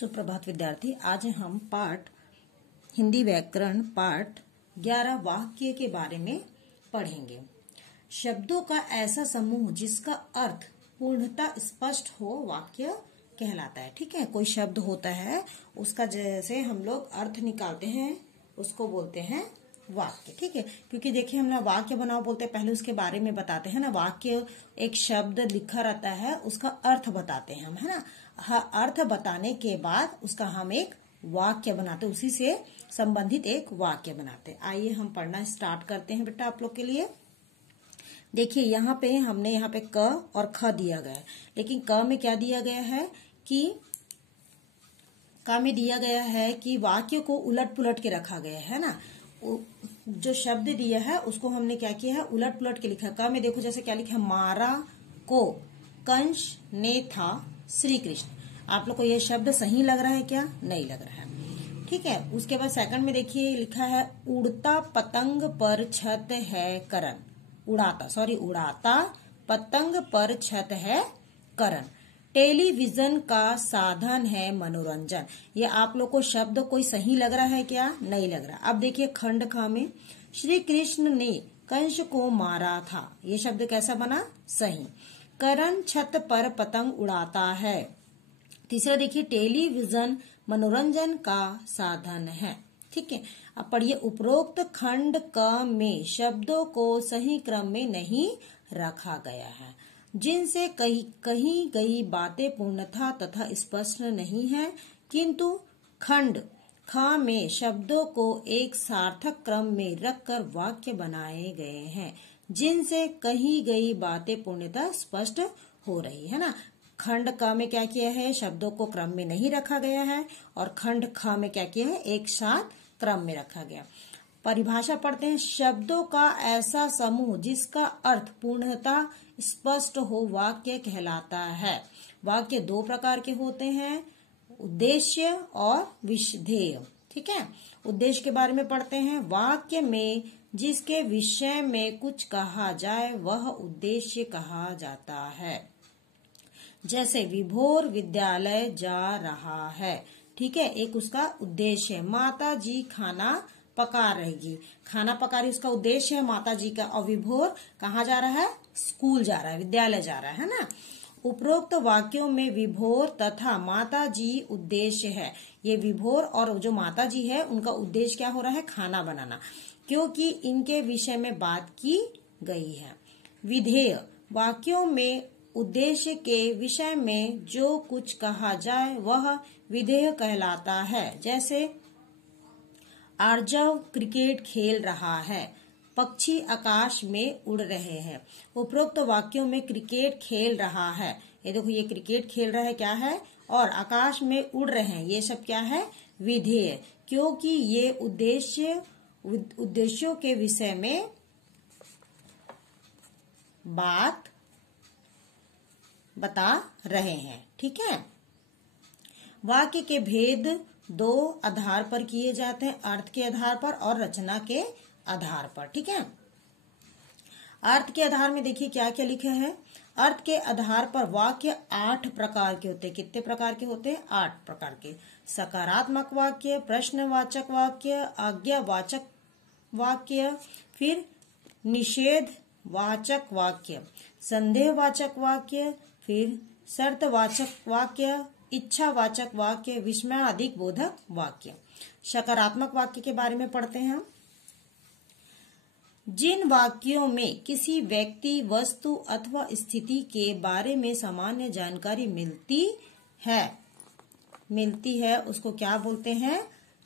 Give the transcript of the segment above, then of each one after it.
सुप्रभात विद्यार्थी। आज हम पाठ हिंदी व्याकरण पाठ 11 वाक्य के बारे में पढ़ेंगे। शब्दों का ऐसा समूह जिसका अर्थ पूर्णतः स्पष्ट हो वाक्य कहलाता है। ठीक है, कोई शब्द होता है उसका जैसे हम लोग अर्थ निकालते हैं उसको बोलते हैं वाक्य। ठीक है, क्योंकि देखिए हम ना वाक्य बनाओ बोलते हैं, पहले उसके बारे में बताते हैं ना। वाक्य एक शब्द लिखा रहता है, उसका अर्थ बताते हैं हम, है ना। अर्थ बताने के बाद उसका हम एक वाक्य बनाते, उसी से संबंधित एक वाक्य बनाते। आइए हम पढ़ना स्टार्ट करते हैं बेटा आप लोग के लिए। देखिए यहाँ पे हमने यहाँ पे क और ख दिया गया है, लेकिन क में क्या दिया गया है कि क में दिया गया है कि वाक्य को उलट पुलट के रखा गया है ना। जो शब्द दिया है उसको हमने क्या किया है, उलट पुलट के लिखा है। क में देखो जैसे क्या लिखा है, मारा को कंस ने था श्री कृष्ण। आप लोग को ये शब्द सही लग रहा है क्या? नहीं लग रहा है। ठीक है, उसके बाद सेकंड में देखिए लिखा है उड़ता पतंग पर छत है करण। उड़ाता पतंग पर छत है करण। टेलीविजन का साधन है मनोरंजन। ये आप लोग को शब्द कोई सही लग रहा है क्या? नहीं लग रहा। अब देखिए खंड ख में श्री कृष्ण ने कंस को मारा था। ये शब्द कैसा बना? सही। करण छत पर पतंग उड़ाता है। तीसरा देखिए टेलीविजन मनोरंजन का साधन है। ठीक है, अब पढ़िए उपरोक्त खंड क में शब्दों को सही क्रम में नहीं रखा गया है, जिनसे कही गई बातें पूर्णतः तथा स्पष्ट नहीं है, किंतु खंड ख में शब्दों को एक सार्थक क्रम में रखकर वाक्य बनाए गए हैं, जिनसे कही गई बातें पूर्णतः स्पष्ट हो रही है ना। खंड क में क्या किया है, शब्दों को क्रम में नहीं रखा गया है, और खंड ख में क्या किया है, एक साथ क्रम में रखा गया। परिभाषा पढ़ते हैं। शब्दों का ऐसा समूह जिसका अर्थ पूर्णतः स्पष्ट हो वाक्य कहलाता है। वाक्य दो प्रकार के होते हैं, उद्देश्य और विषयधेय। ठीक है, उद्देश्य के बारे में पढ़ते हैं। वाक्य में जिसके विषय में कुछ कहा जाए वह उद्देश्य कहा जाता है। जैसे विभोर विद्यालय जा रहा है। ठीक है, एक उसका उद्देश्य है। माता जी खाना पका रहेगी, खाना पका रही उसका उद्देश्य है माता जी का। और विभोर कहाँ जा रहा है? स्कूल जा रहा है, विद्यालय जा रहा है ना। उपरोक्त वाक्यों में विभोर तथा माता जी उद्देश्य है। ये विभोर और जो माता जी है उनका उद्देश्य क्या हो रहा है? खाना बनाना, क्योंकि इनके विषय में बात की गई है। विधेय वाक्यों में उद्देश्य के विषय में जो कुछ कहा जाए वह विधेय कहलाता है। जैसे आर्जव क्रिकेट खेल रहा है, पक्षी आकाश में उड़ रहे हैं। उपरोक्त वाक्यों में क्रिकेट खेल रहा है, ये देखो ये क्रिकेट खेल रहा है क्या है, और आकाश में उड़ रहे हैं, ये सब क्या है? विधेय, क्योंकि ये उद्देश्यों के विषय में बात बता रहे हैं। ठीक है, वाक्य के भेद दो आधार पर किए जाते हैं, अर्थ के आधार पर और रचना के आधार पर। ठीक है, अर्थ के आधार में देखिए क्या क्या लिखा है। अर्थ के आधार पर वाक्य 8 प्रकार के होते हैं। कितने प्रकार के होते हैं? 8 प्रकार के। सकारात्मक वाक्य, प्रश्नवाचक वाक्य, आज्ञावाचक वाक्य, फिर निषेधवाचक वाक्य, संदेहवाचक वाक्य, फिर शर्तवाचक वाक्य, इच्छावाचक वाक्य, विस्मयादिक बोधक वाक्य। सकारात्मक वाक्य के बारे में पढ़ते हैं हम। जिन वाक्यों में किसी व्यक्ति, वस्तु अथवा स्थिति के बारे में सामान्य जानकारी मिलती है उसको क्या बोलते हैं?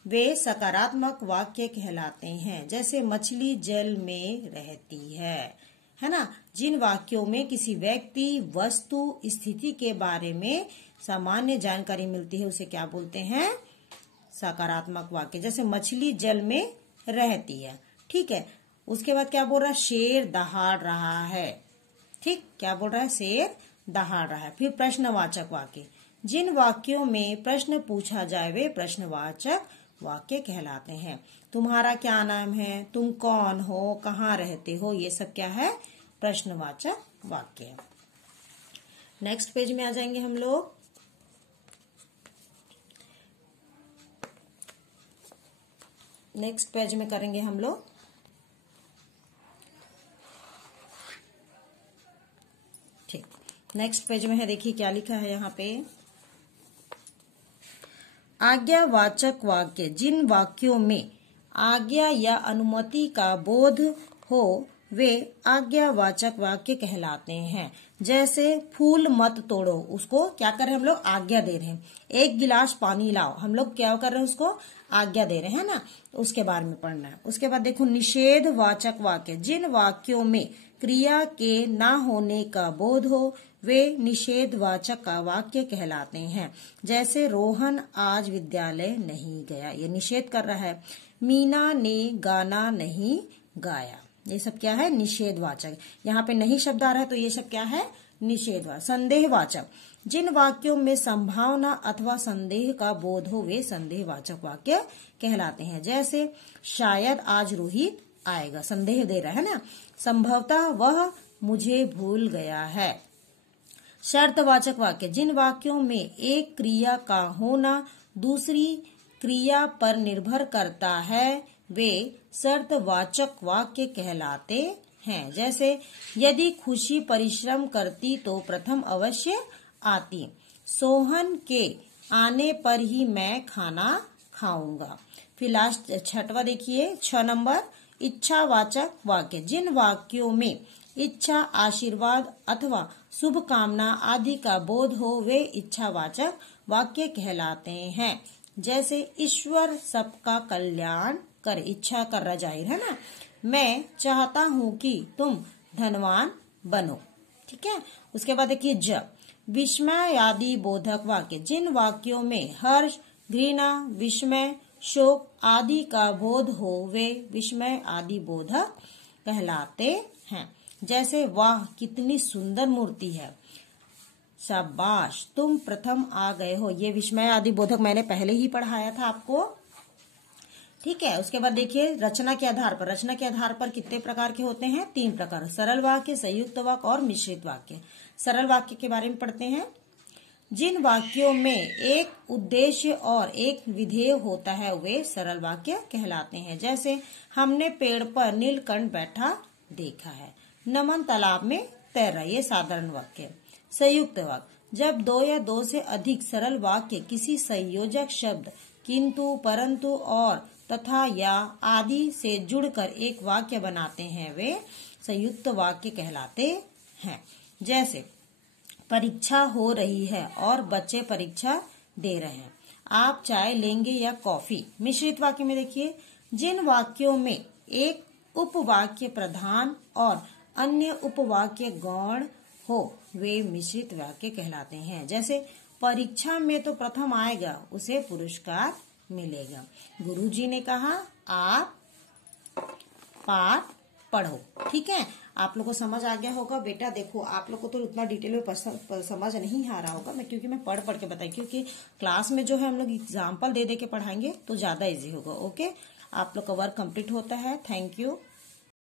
वे सकारात्मक वाक्य कहलाते हैं। जैसे मछली जल में रहती है ना। जिन वाक्यों में किसी व्यक्ति, वस्तु, स्थिति के बारे में सामान्य जानकारी मिलती है उसे क्या बोलते हैं? सकारात्मक वाक्य। जैसे मछली जल में रहती है। ठीक है, उसके बाद क्या बोल रहा है? शेर दहाड़ रहा है। ठीक, क्या बोल रहा है? शेर दहाड़ रहा है। फिर प्रश्नवाचक वाक्य। जिन वाक्यों में प्रश्न पूछा जाए वे प्रश्नवाचक वाक्य कहलाते हैं। तुम्हारा क्या नाम है, तुम कौन हो, कहाँ रहते हो, ये सब क्या है? प्रश्नवाचक वाक्य। नेक्स्ट पेज में आ जाएंगे हम लोग। नेक्स्ट पेज में करेंगे हम लोग। ठीक, नेक्स्ट पेज में है, देखिए क्या लिखा है यहाँ पे। आज्ञावाचक वाक्य, जिन वाक्यों में आज्ञा या अनुमति का बोध हो वे आज्ञावाचक वाक्य कहलाते हैं। जैसे फूल मत तोड़ो, उसको क्या कर रहे हैं हम लोग, आज्ञा दे रहे हैं। एक गिलास पानी लाओ, हम लोग क्या कर रहे हैं, उसको आज्ञा दे रहे हैं ना, उसके बारे में पढ़ना है। उसके बाद देखो निषेधवाचक वाक्य, जिन वाक्यों में क्रिया के ना होने का बोध हो वे निषेधवाचक का वाक्य कहलाते हैं। जैसे रोहन आज विद्यालय नहीं गया, ये निषेध कर रहा है। मीना ने गाना नहीं गाया, ये सब क्या है, निषेधवाचक। यहाँ पे नहीं शब्द आ रहा है तो ये सब क्या है, निषेधवाचक। संदेहवाचक, जिन वाक्यों में संभावना अथवा संदेह का बोध हो वे संदेहवाचक वाक्य कहलाते हैं। जैसे शायद आज रोहित आएगा, संदेह दे रहा है ना। संभवतः वह मुझे भूल गया है। शर्तवाचक वाक्य, जिन वाक्यों में एक क्रिया का होना दूसरी क्रिया पर निर्भर करता है वे शर्तवाचक वाक्य कहलाते हैं। जैसे यदि खुशी परिश्रम करती तो प्रथम अवश्य आती। सोहन के आने पर ही मैं खाना खाऊंगा। फिर लास्ट छठवा देखिए, 6 नंबर, इच्छावाचक वाक्य, जिन वाक्यों में इच्छा, आशीर्वाद अथवा शुभ कामना आदि का बोध हो वे इच्छावाचक वाक्य कहलाते हैं। जैसे ईश्वर सबका कल्याण कर, इच्छा कर रहा, जाहिर है ना। मैं चाहता हूँ कि तुम धनवान बनो। ठीक है। उसके बाद देखिए जब, विस्मय आदि बोधक वाक्य, जिन वाक्यों में हर्ष, घृणा, विस्मय, शोक आदि का बोध हो वे विस्मय आदि बोधक कहलाते हैं। जैसे वाह कितनी सुंदर मूर्ति है, शाबाश तुम प्रथम आ गए हो, ये विस्मय आदि बोधक मैंने पहले ही पढ़ाया था आपको। ठीक है। उसके बाद देखिए रचना के आधार पर, रचना के आधार पर कितने प्रकार के होते हैं, 3 प्रकार, सरल वाक्य, संयुक्त वाक्य और मिश्रित वाक्य। सरल वाक्य के बारे में पढ़ते हैं। जिन वाक्यों में एक उद्देश्य और एक विधेय होता है वे सरल वाक्य कहलाते हैं। जैसे हमने पेड़ पर नीलकंठ बैठा देखा है, नमन तालाब में तैर रहा, ये साधारण वाक्य। संयुक्त वाक्य, जब 2 या 2 से अधिक सरल वाक्य किसी संयोजक शब्द किंतु, परंतु और तथा या आदि से जुड़कर एक वाक्य बनाते हैं वे संयुक्त वाक्य कहलाते हैं। जैसे परीक्षा हो रही है और बच्चे परीक्षा दे रहे हैं, आप चाय लेंगे या कॉफी। मिश्रित वाक्य में देखिए, जिन वाक्यों में एक उपवाक्य प्रधान और अन्य उपवाक्य गौण हो वे मिश्रित वाक्य कहलाते हैं। जैसे परीक्षा में तो प्रथम आएगा उसे पुरस्कार मिलेगा। गुरुजी ने कहा आप पाठ पढ़ो। ठीक है, आप लोग को समझ आ गया होगा बेटा। देखो आप लोग को तो उतना डिटेल में समझ नहीं आ रहा होगा, क्योंकि मैं पढ़ के बताई, क्योंकि क्लास में जो है हम लोग एग्जाम्पल दे के पढ़ाएंगे तो ज्यादा इजी होगा। ओके, आप लोग का वर्क कंप्लीट होता है। Thank you.